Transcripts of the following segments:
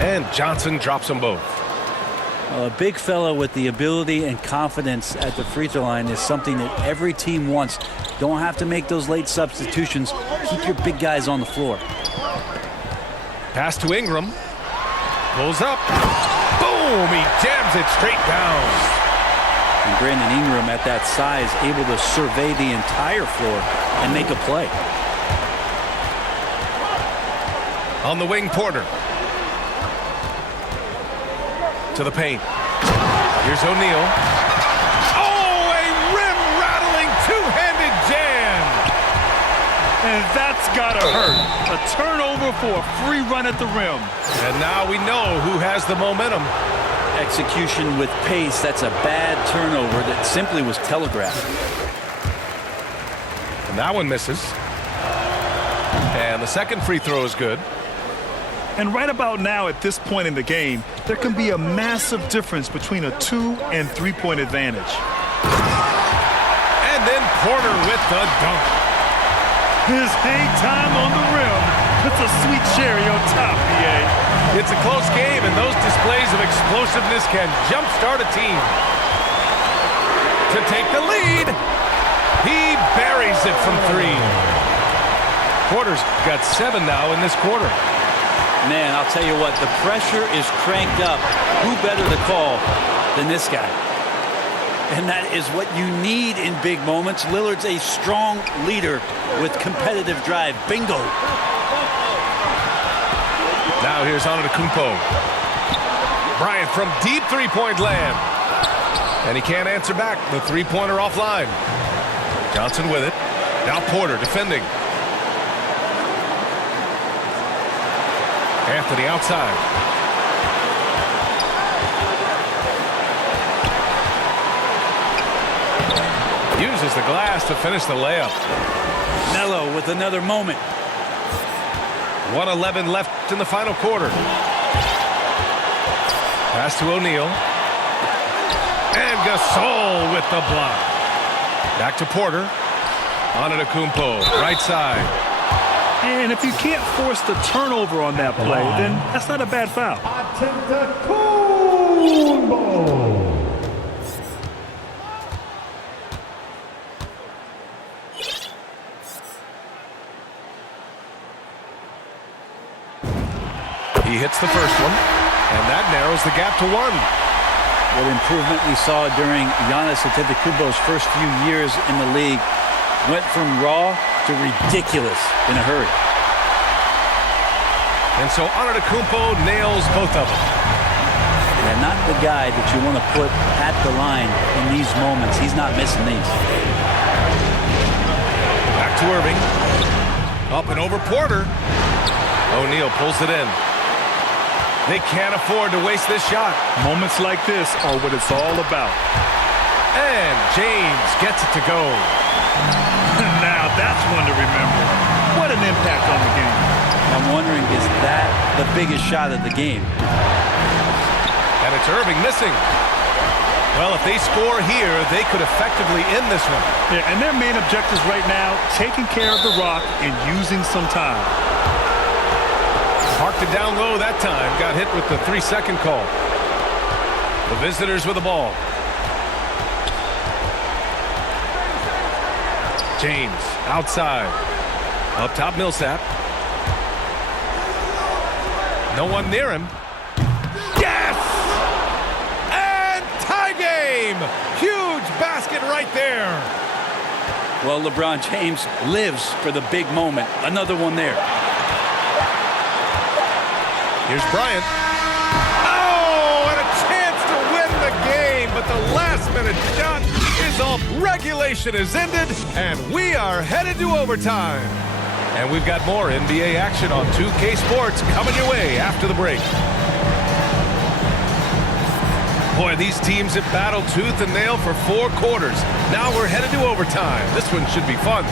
And Johnson drops them both. Well, a big fella with the ability and confidence at the free throw line is something that every team wants. Don't have to make those late substitutions. Keep your big guys on the floor. Pass to Ingram. Pulls up. Boom! He jams it straight down. And Brandon Ingram at that size able to survey the entire floor and make a play. On the wing, Porter. To the paint. Here's O'Neal. Oh, a rim-rattling two-handed jam. And that's gotta hurt. A turnover for a free run at the rim. And now we know who has the momentum. Execution with pace. That's a bad turnover that simply was telegraphed. And that one misses. And the second free throw is good. And right about now, at this point in the game, there can be a massive difference between a 2- and 3-point advantage. And then Porter with the dunk. His hang time on the rim puts a sweet cherry on top, BA. It's a close game, and those displays of explosiveness can jumpstart a team. To take the lead, he buries it from three. Porter's got 7 now in this quarter. Man, I'll tell you what, the pressure is cranked up. Who better to call than this guy? And that is what you need in big moments. Lillard's a strong leader with competitive drive. Bingo. Now here's Antetokounmpo. Bryant from deep three-point land. And he can't answer back. The three-pointer offline. Johnson with it. Now Porter defending. Anthony outside. Uses the glass to finish the layup. Melo with another moment. 1:11 left in the final quarter. Pass to O'Neal. And Gasol with the block. Back to Porter. Antetokounmpo, right side. And if you can't force the turnover on that play, then that's not a bad foul. He hits the first one, and that narrows the gap to 1. What improvement we saw during Giannis Antetokounmpo's first few years in the league. Went from raw to ridiculous in a hurry. And so Antetokounmpo nails both of them. And not the guy that you want to put at the line in these moments. He's not missing these. Back to Irving. Up and over Porter. O'Neal pulls it in. They can't afford to waste this shot. Moments like this are what it's all about. And James gets it to go. Now that's one to remember. What an impact on the game. I'm wondering, is that the biggest shot of the game? And it's Irving missing. Well, if they score here, they could effectively end this one. Yeah, and their main objectives right now, taking care of the rock and using some time. Parked it down low that time. Got hit with the 3-second call. The visitors with the ball. James outside. Up top, Millsap. No one near him. Yes! And tie game! Huge basket right there. Well, LeBron James lives for the big moment. Another one there. Here's Bryant. Oh, and a chance to win the game, but the last-minute shot is off. Regulation is ended, and we are headed to overtime. And we've got more NBA action on 2K Sports coming your way after the break. Boy, these teams have battled tooth and nail for 4 quarters. Now we're headed to overtime. This one should be fun.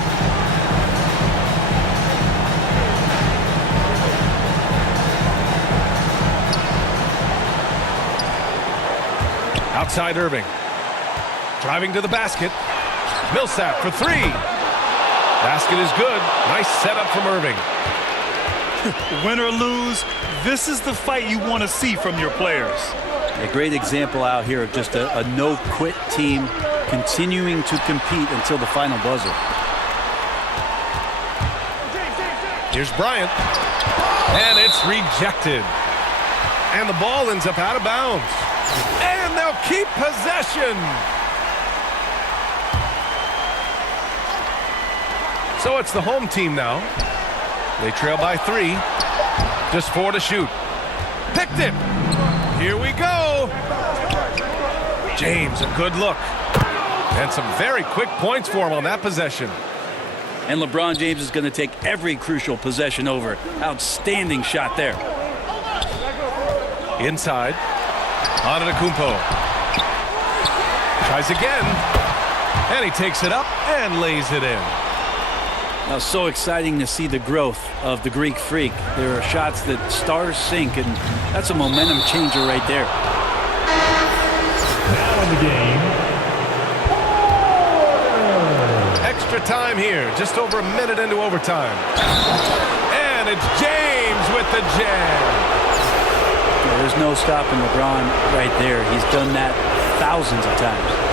Outside Irving. Driving to the basket. Millsap for 3. Basket is good. Nice setup from Irving. Win or lose, this is the fight you want to see from your players. A great example out here of just a no-quit team continuing to compete until the final buzzer. Here's Bryant. And it's rejected. And the ball ends up out of bounds. And they'll keep possession. So it's the home team now. They trail by 3. Just 4 to shoot. Picked it. Here we go. James, a good look. And some very quick points for him on that possession. And LeBron James is going to take every crucial possession over. Outstanding shot there. Inside. Antetokounmpo. Tries again. And he takes it up and lays it in. Now, so exciting to see the growth of the Greek Freak. There are shots that stars sink, and that's a momentum changer right there. Now in the game. Extra time here, just over a minute into overtime. And it's James with the jam. Yeah, there's no stopping LeBron right there. He's done that thousands of times.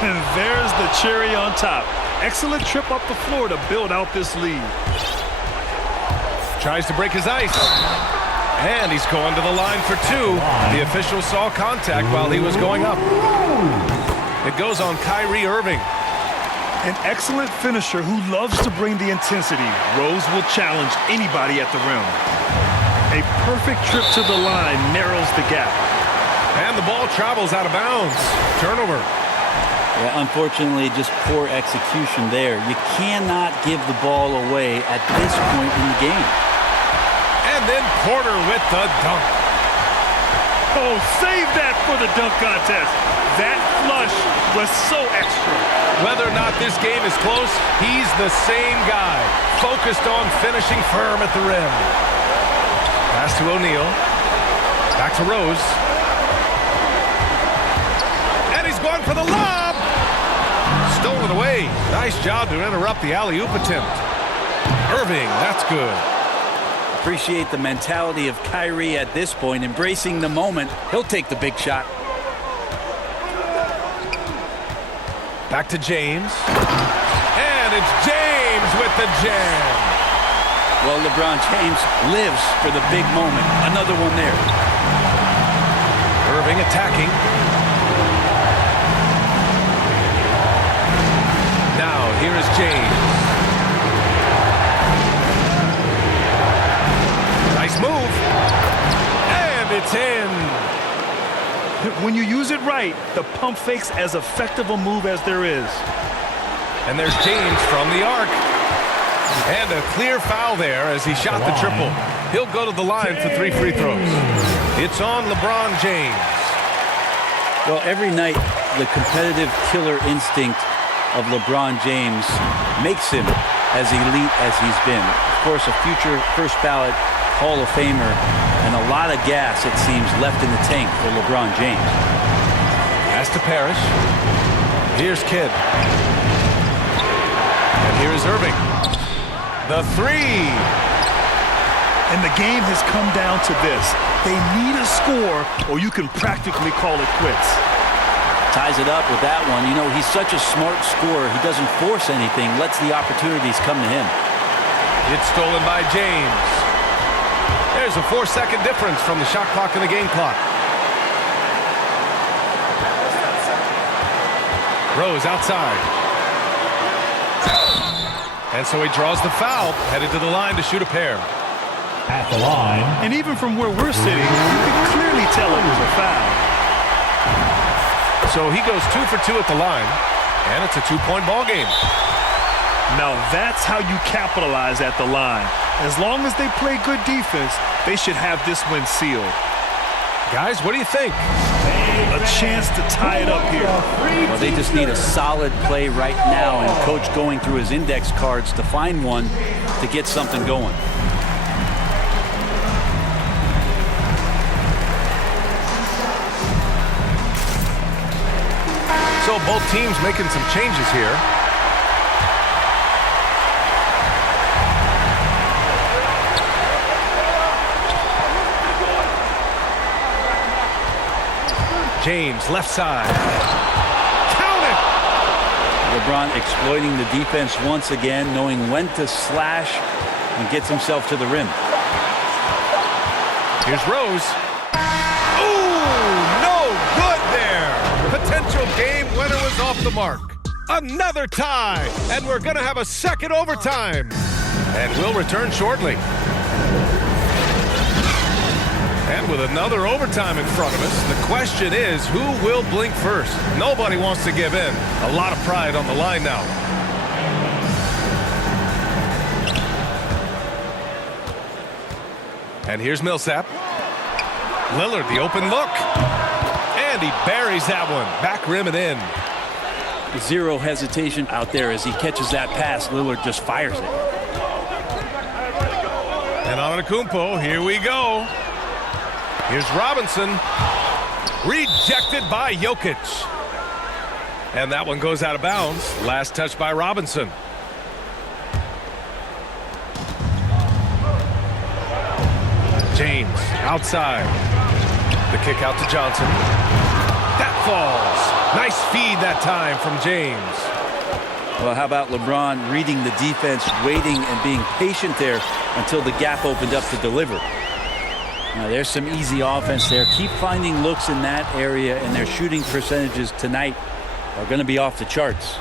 And there's the cherry on top. Excellent trip up the floor to build out this lead. Tries to break his ice. And he's going to the line for 2. The official saw contact while he was going up. It goes on Kyrie Irving. An excellent finisher who loves to bring the intensity. Rose will challenge anybody at the rim. A perfect trip to the line narrows the gap. And the ball travels out of bounds. Turnover. Yeah, unfortunately, just poor execution there. You cannot give the ball away at this point in the game. And then Porter with the dunk. Oh, save that for the dunk contest. That flush was so extra. Whether or not this game is close, he's the same guy. Focused on finishing firm at the rim. Pass to O'Neal. Back to Rose. And he's going for the lob. Stolen away. Nice job to interrupt the alley-oop attempt. Irving, that's good. Appreciate the mentality of Kyrie at this point, embracing the moment. He'll take the big shot. Back to James. And it's James with the jam. Well, LeBron James lives for the big moment. Another one there. Irving attacking. Now, here is James. Nice move. And it's in. When you use it right, the pump fake's as effective a move as there is. And there's James from the arc. And a clear foul there as he shot the triple. He'll go to the line for 3 free throws. It's on LeBron James. Well, every night, the competitive killer instinct of LeBron James makes him as elite as he's been. Of course, a future first ballot Hall of Famer, and a lot of gas, it seems, left in the tank for LeBron James. Pass to Parrish. Here's Kidd. And here's Irving. The 3. And the game has come down to this. They need a score, or you can practically call it quits. Ties it up with that one. You know, he's such a smart scorer. He doesn't force anything, lets the opportunities come to him. It's stolen by James. There's a 4-second difference from the shot clock and the game clock. Rose outside. And so he draws the foul, headed to the line to shoot a pair. At the line. And even from where we're sitting, you can clearly tell it was a foul. So he goes 2 for 2 at the line, and it's a 2-point ball game. Now that's how you capitalize at the line. As long as they play good defense, they should have this win sealed. Guys, what do you think? A chance to tie it up here. Well, they just need a solid play right now, and Coach going through his index cards to find one to get something going. so both teams making some changes here. James, left side. Count it! LeBron exploiting the defense once again, knowing when to slash and gets himself to the rim. Here's Rose. Ooh, no good there. Potential game winner was off the mark. Another tie, and we're going to have a second overtime. And we'll return shortly. And with another overtime in front of us, the question is, who will blink first? Nobody wants to give in. A lot of pride on the line now. And here's Millsap. Lillard, the open look. And he buries that one. Back rim and in. Zero hesitation out there as he catches that pass. Lillard just fires it. And Antetokounmpo, here we go. Here's Robinson. Rejected by Jokic. And that one goes out of bounds. Last touch by Robinson. James outside. The kick out to Johnson. That falls. Nice feed that time from James. Well, how about LeBron reading the defense, waiting and being patient there until the gap opened up to deliver. Now, there's some easy offense there. Keep finding looks in that area, and their shooting percentages tonight are going to be off the charts.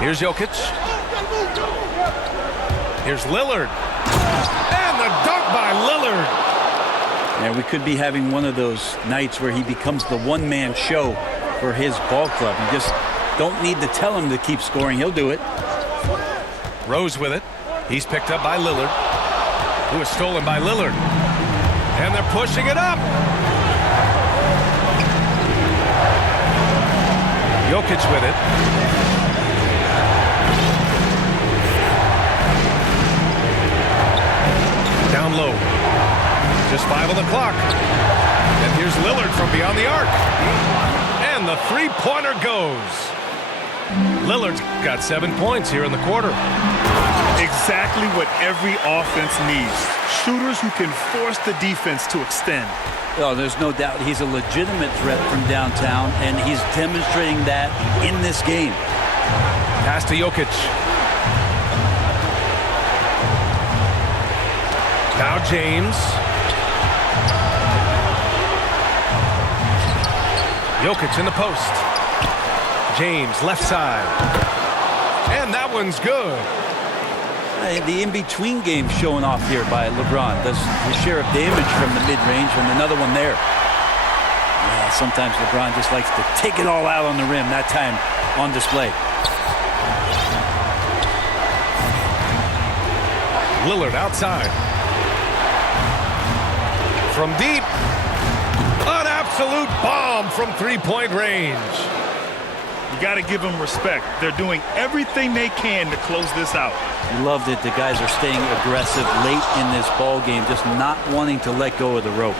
Here's Jokic. Here's Lillard. And the dunk by Lillard. And we could be having one of those nights where he becomes the one-man show for his ball club. You just don't need to tell him to keep scoring. He'll do it. Rose with it. He's picked up by Lillard, who is stolen by Lillard. And they're pushing it up. Jokic with it. Down low. Just 5 on the clock. And here's Lillard from beyond the arc. And the three-pointer goes. Lillard's got 7 points here in the quarter. Exactly what every offense needs. Shooters who can force the defense to extend. Oh, there's no doubt he's a legitimate threat from downtown, and he's demonstrating that in this game. Pass to Jokic. Now James. Jokic in the post. James left side. And that one's good. The in-between game showing off here by LeBron. Does his share of damage from the mid-range and another one there. Yeah, sometimes LeBron just likes to take it all out on the rim. That time on display. Lillard outside. From deep. An absolute bomb from three-point range. You got to give them respect. They're doing everything they can to close this out. You love that the guys are staying aggressive late in this ball game, just not wanting to let go of the rope.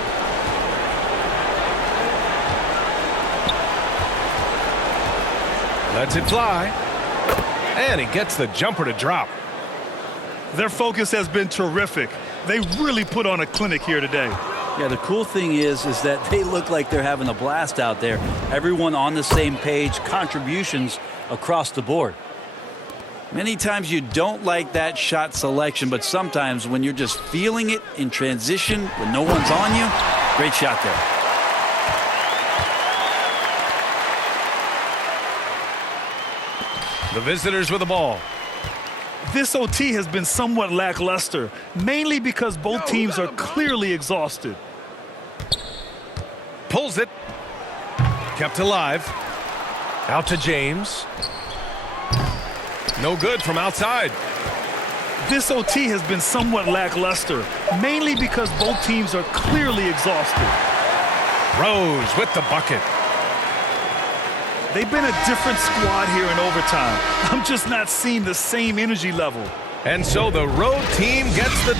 Lets it fly. And he gets the jumper to drop. Their focus has been terrific. They really put on a clinic here today. Yeah, the cool thing is that they look like they're having a blast out there. Everyone on the same page, contributions across the board. Many times you don't like that shot selection, but sometimes when you're just feeling it in transition, when no one's on you, great shot there. The visitors with the ball. This OT has been somewhat lackluster, mainly because both teams are clearly exhausted. Pulls it. Kept alive. Out to James. No good from outside. This OT has been somewhat lackluster, mainly because both teams are clearly exhausted. Rose with the bucket. They've been a different squad here in overtime. I'm just not seeing the same energy level. And so the road team gets the